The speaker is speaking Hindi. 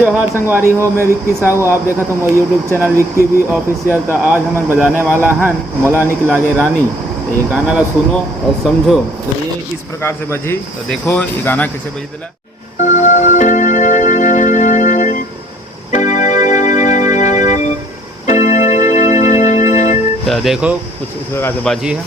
जोहार संगवारी हो, मैं विक्की साहू। आप देखा तो मोर यूट्यूब चैनल विक्की भी ऑफिशियल। तो आज हम बजाने वाला हैं मोला निक लागे रानी। तो ये गाना ला सुनो और समझो। तो ये इस प्रकार से बजी। तो देखो ये गाना कैसे बजी दिला। तो देखो कुछ इस प्रकार से बाजी है।